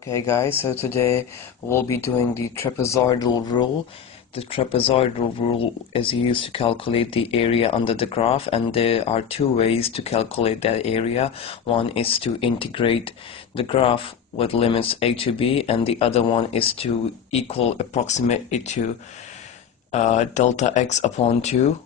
Okay guys, so today we'll be doing the trapezoidal rule. The trapezoidal rule is used to calculate the area under the graph, and there are two ways to calculate that area. One is to integrate the graph with limits a to b, and the other one is to approximate it to delta x upon 2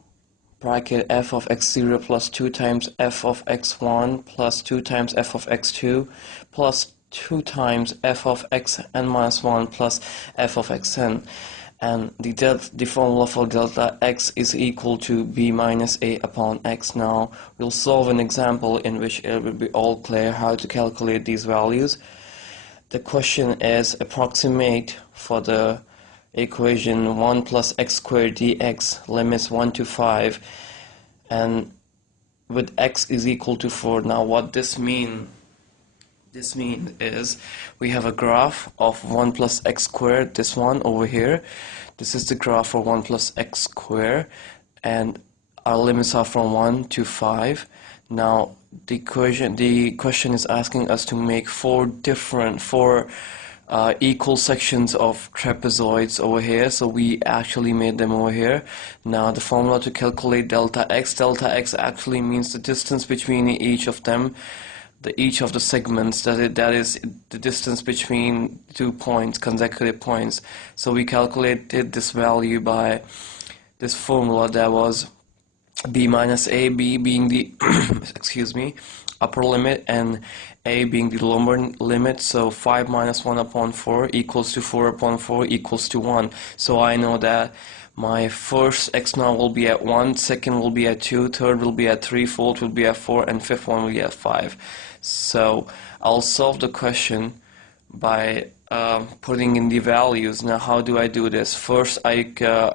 bracket f of x0 plus 2 times f of x1 plus 2 times f of x2 plus 2 times f of xn minus 1 plus f of xn, and the formula for delta x is equal to b minus a upon x. Now we'll solve an example in which it will be all clear how to calculate these values. The question is approximate for the equation 1 plus x squared dx limits 1 to 5 and with x is equal to 4. Now what this means is we have a graph of 1 plus x squared, this one over here. This is the graph for 1 plus x squared, and our limits are from 1 to 5. Now the question is asking us to make four equal sections of trapezoids over here, so we actually made them over here. Now the formula to calculate delta x actually means the distance between each of them, each of the segments, that is the distance between 2 points, consecutive points. So we calculated this value by this formula that was b minus a, b being the excuse me, upper limit and a being the lower limit. So 5 minus 1 upon 4 equals to 4 upon 4 equals to 1. So I know that my first x now will be at 1, second will be at 2, third will be at 3, fourth will be at 4, and fifth one will be at 5. So I'll solve the question by putting in the values. Now how do I do this? First I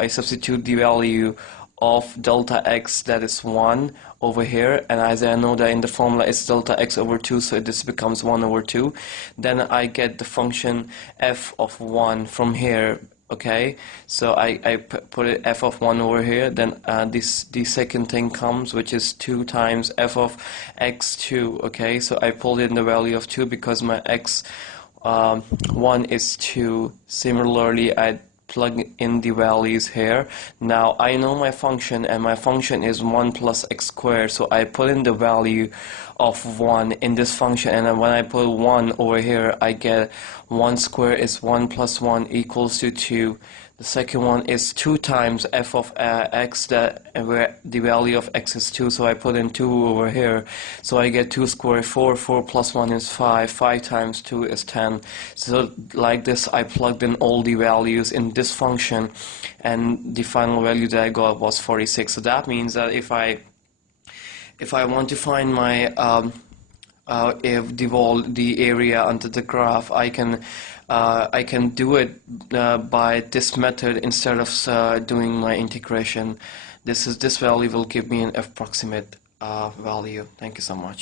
substitute the value of delta x, that is 1 over here, and as I know that in the formula it's delta x over 2, so this becomes 1 over 2. Then I get the function f of 1 from here. Okay, so I put it f of 1 over here. Then the second thing comes, which is 2 times f of x2. Okay, so I pulled in the value of 2 because my x1 is 2. Similarly, I plug in the values here. Now I know my function, and my function is 1 plus x squared, so I put in the value of 1 in this function, and then when I put 1 over here I get 1 squared is 1 plus 1 equals to 2. The second one is 2 times f of x, where the value of x is 2, so I put in 2 over here, so I get 2 squared 4, 4 plus 1 is 5, 5 times 2 is 10. So like this I plugged in all the values in this function, and the final value that I got was 46. So that means that if I want to find my the area under the graph, I can do it by this method instead of doing my integration. This value will give me an approximate value. Thank you so much.